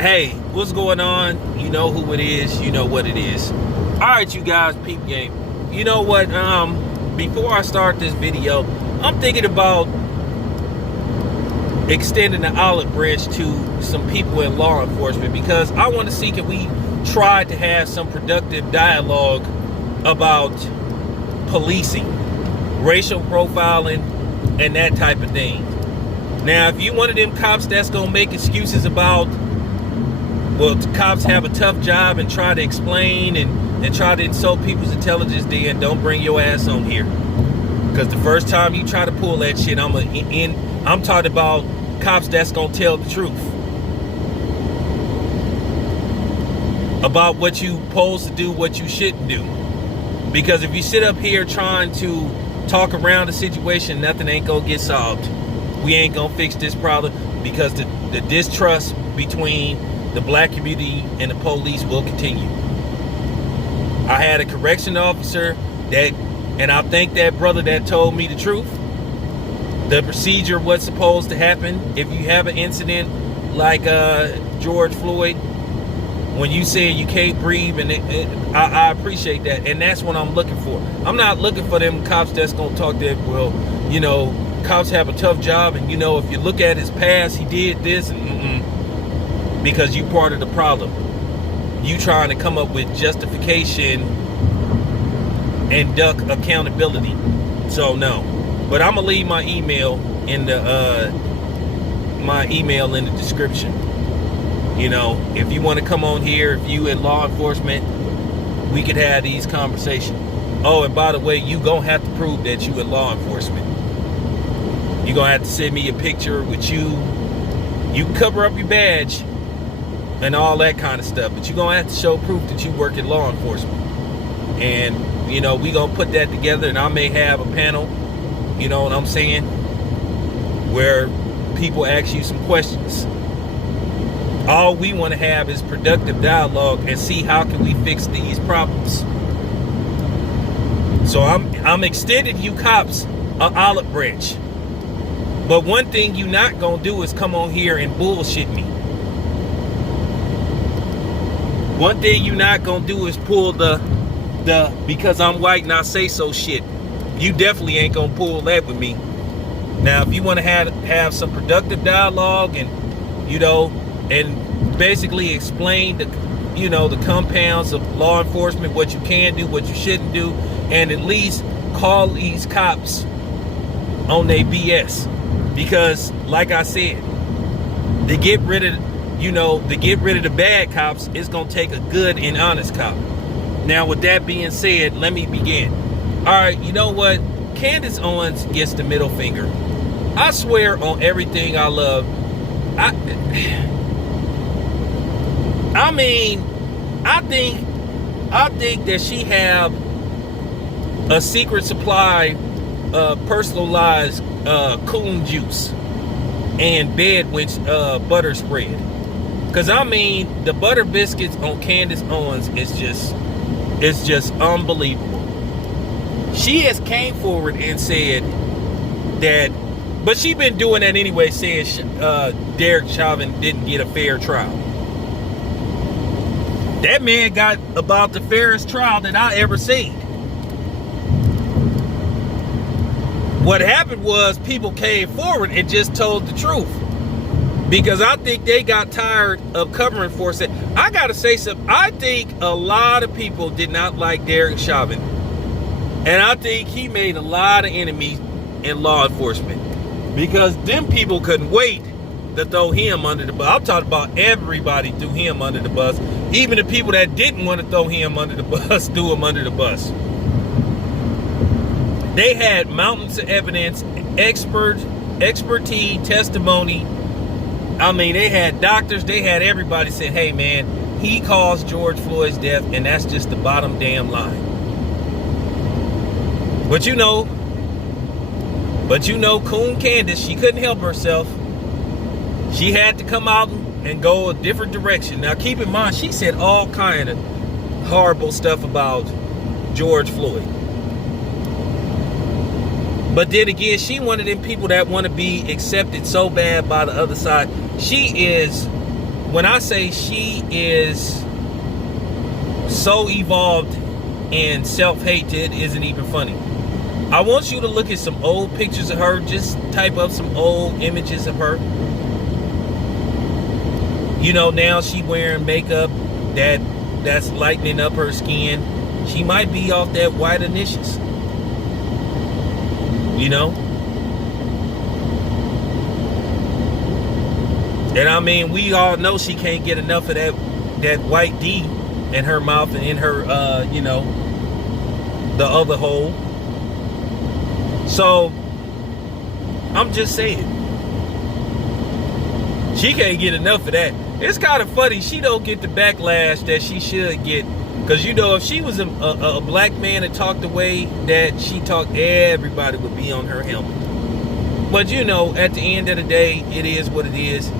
Hey, what's going on? You know who it is. You know what it is. All right, you guys, peep game. You know what? Before I start this video, I'm thinking about extending the olive branch to some people in law enforcement because I want to see can we try to have some productive dialogue about policing, racial profiling, and that type of thing. Now, if you one of them cops that's gonna make excuses about, well, cops have a tough job and try to explain and try to insult people's intelligence, then don't bring your ass on here. Because the first time you try to pull that shit, I'm talking about cops that's gonna tell the truth about what you supposed to do, what you shouldn't do. Because if you sit up here trying to talk around the situation, nothing ain't gonna get solved. We ain't gonna fix this problem because the distrust between the black community and the police will continue. I had a correction officer and I thank that brother that told me the truth. The procedure was supposed to happen if you have an incident like George Floyd, when you say you can't breathe, and I appreciate that, and that's what I'm looking for. I'm not looking for them cops that's gonna talk that, well, you know, cops have a tough job, and you know, if you look at his past, he did this, because you part of the problem. You trying to come up with justification and duck accountability. So no, but I'm gonna leave my email in the description. You know, if you want to come on here, if you in law enforcement, we could have these conversations. Oh, and by the way, you gonna have to prove that you in law enforcement. You gonna have to send me a picture with you. You can cover up your badge and all that kind of stuff, but you gonna have to show proof that you work in law enforcement. And you know, we gonna put that together, and I may have a panel, you know what I'm saying, where people ask you some questions. All we want to have is productive dialogue and see how can we fix these problems. So I'm extending you cops an olive branch. But one thing you not gonna do is come on here and bullshit me. One thing you not gonna do is pull the because I'm white and I say so shit. You definitely ain't gonna pull that with me. Now, if you want to have some productive dialogue and, you know, and basically explain the compounds of law enforcement, what you can do, what you shouldn't do, and at least call these cops on their BS. Because, like I said, to get rid of the bad cops, it's gonna take a good and honest cop. Now, with that being said, let me begin. All right, you know what? Candice Owens gets the middle finger. I swear on everything I love. I think that she have a secret supply of personalized coon juice and Bedwich butter spread. Cause I mean, the butter biscuits on Candice Owens is just unbelievable. She has came forward and said that, but she been doing that anyway, saying Derek Chauvin didn't get a fair trial. That man got about the fairest trial that I ever seen. What happened was people came forward and just told the truth. Because I think they got tired of covering for it. I gotta say something. I think a lot of people did not like Derek Chauvin. And I think he made a lot of enemies in law enforcement. Because them people couldn't wait to throw him under the bus. I'm talking about everybody threw him under the bus. Even the people that didn't want to throw him under the bus threw him under the bus. They had mountains of evidence, expertise, testimony. I mean, they had doctors, they had everybody saying, hey man, he caused George Floyd's death, and that's just the bottom damn line. But you know, Coon Candice, she couldn't help herself. She had to come out and go a different direction. Now keep in mind, she said all kind of horrible stuff about George Floyd. But then again, she one of them people that want to be accepted so bad by the other side. She is when I say she is so evolved and self-hate, it isn't even funny. I want you to look at some old pictures of her. Just type up some old images of her. You know, now she wearing makeup that's lightening up her skin. She might be off that white initials. You know? And I mean, we all know she can't get enough of that white D in her mouth and in her, you know, the other hole. So, I'm just saying. She can't get enough of that. It's kind of funny. She don't get the backlash that she should get. Because, you know, if she was a black man and talked the way that she talked, everybody would be on her helmet. But, you know, at the end of the day, it is what it is.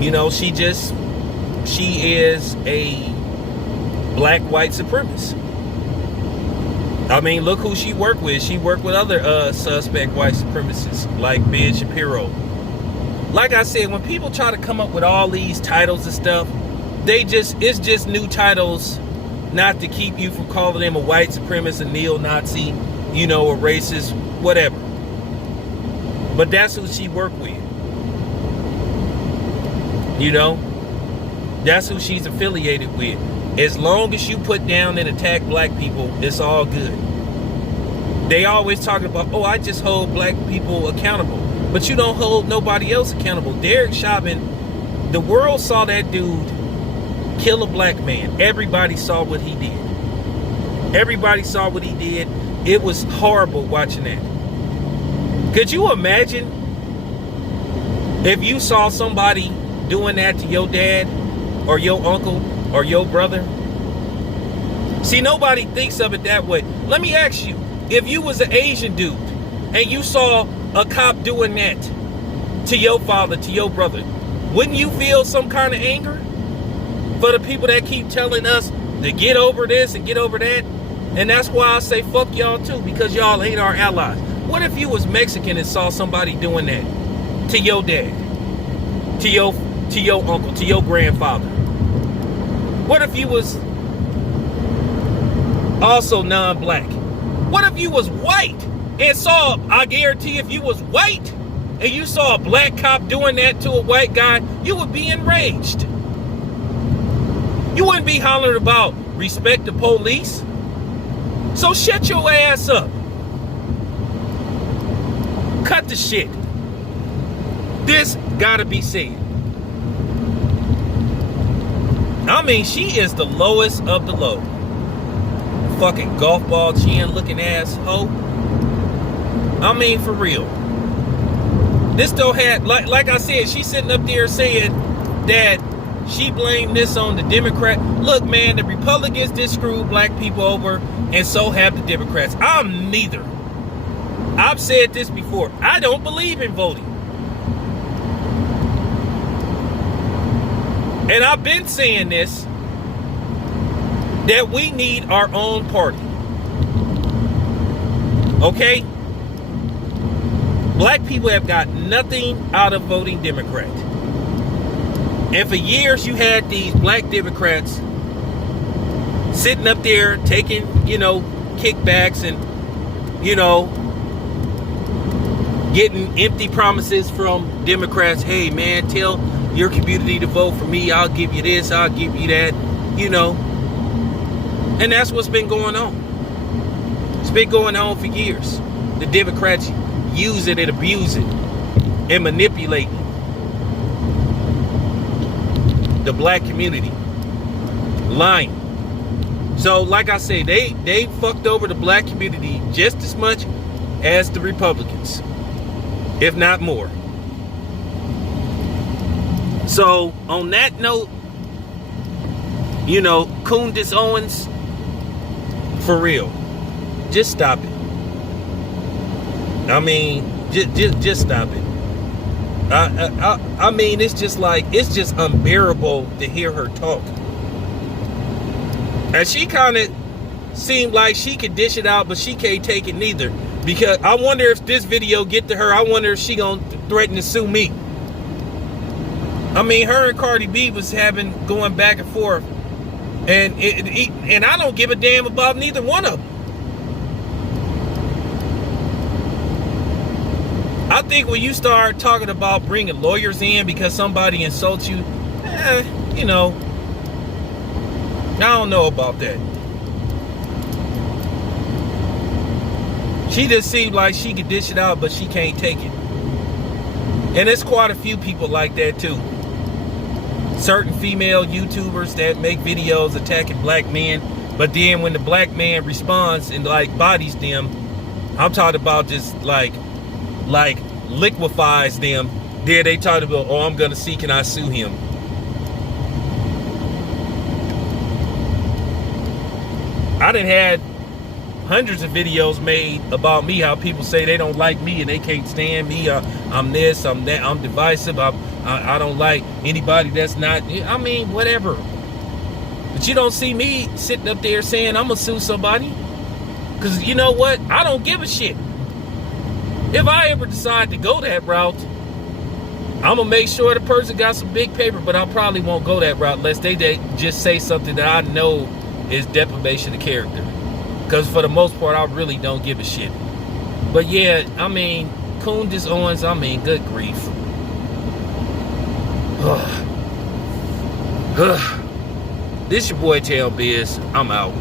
You know, she is a black white supremacist. I mean, look who she worked with. She worked with other suspect white supremacists like Ben Shapiro. Like I said, when people try to come up with all these titles and stuff, it's just new titles, not to keep you from calling them a white supremacist, a neo-Nazi, you know, a racist, whatever. But that's who she worked with. You know? That's who she's affiliated with. As long as you put down and attack black people, it's all good. They always talking about, oh, I just hold black people accountable. But you don't hold nobody else accountable. Derek Chauvin, the world saw that dude kill a black man. Everybody saw what he did. Everybody saw what he did. It was horrible watching that. Could you imagine if you saw somebody doing that to your dad or your uncle or your brother? See, nobody thinks of it that way. Let me ask you, if you was an Asian dude and you saw a cop doing that to your father, to your brother, wouldn't you feel some kind of anger for the people that keep telling us to get over this and get over that? And that's why I say fuck y'all too, because y'all ain't our allies. What if you was Mexican and saw somebody doing that to your dad, to your uncle, to your grandfather? What if you was also non-black? What if you was white and saw, I guarantee if you was white and you saw a black cop doing that to a white guy, you would be enraged. You wouldn't be hollering about respect the police. So shut your ass up. Cut the shit. This gotta be said. I mean, she is the lowest of the low. Fucking golf ball chin looking ass hoe. I mean, for real. This though had, like I said, she's sitting up there saying that she blamed this on the Democrat. Look, man, the Republicans did screw black people over, and so have the Democrats. I'm neither. I've said this before. I don't believe in voting. And I've been saying this, that we need our own party. Okay? Black people have got nothing out of voting Democrat. And for years you had these black Democrats sitting up there taking, you know, kickbacks and, you know, getting empty promises from Democrats. Hey, man, tell your community to vote for me. I'll give you this. I'll give you that. You know. And that's what's been going on. It's been going on for years. The Democrats use it and abuse it and manipulate the black community. Lying. So, like I say, they fucked over the black community just as much as the Republicans, if not more. So, on that note, you know, Candice Owens, for real, just stop it. I mean, just stop it. I mean, it's just unbearable to hear her talk. And she kind of seemed like she could dish it out, but she can't take it neither. Because I wonder if this video get to her, I wonder if she gonna threaten to sue me. I mean, her and Cardi B was going back and forth, and and I don't give a damn about neither one of them. I think when you start talking about bringing lawyers in because somebody insults you, you know, I don't know about that. She just seemed like she could dish it out, but she can't take it. And there's quite a few people like that too. Certain female YouTubers that make videos attacking black men, but then when the black man responds and like bodies them, I'm talking about just like liquefies them. There they talk about, oh, I'm gonna see, can I sue him? I done had hundreds of videos made about me, how people say they don't like me and they can't stand me. I'm this, I'm that, I'm divisive. I don't like anybody that's not, I mean, whatever. But you don't see me sitting up there saying I'm gonna sue somebody. Because you know what? I don't give a shit. If I ever decide to go that route, I'm gonna make sure the person got some big paper, but I probably won't go that route unless they just say something that I know is defamation of character. Because for the most part, I really don't give a shit. But yeah, I mean, Candice Owens, I mean, good grief. This your boy Tail Biz. I'm out.